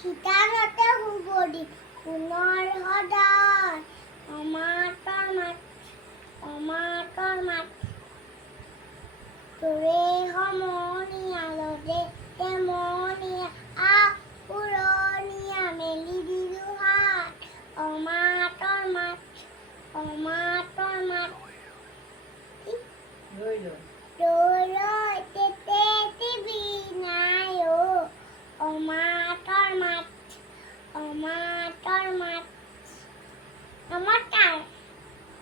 ঠিকানাতে হুবদি পুনৰ সদায় অমাতৰ মাত তোৰে সমনীয়া লদে তেমনীয়া পুৰণীয়া মেলি দিলো হাত অমাতৰ মাত ৰৈ তেতে টিভি নাই অমাতৰ মাত নমস্কাৰ।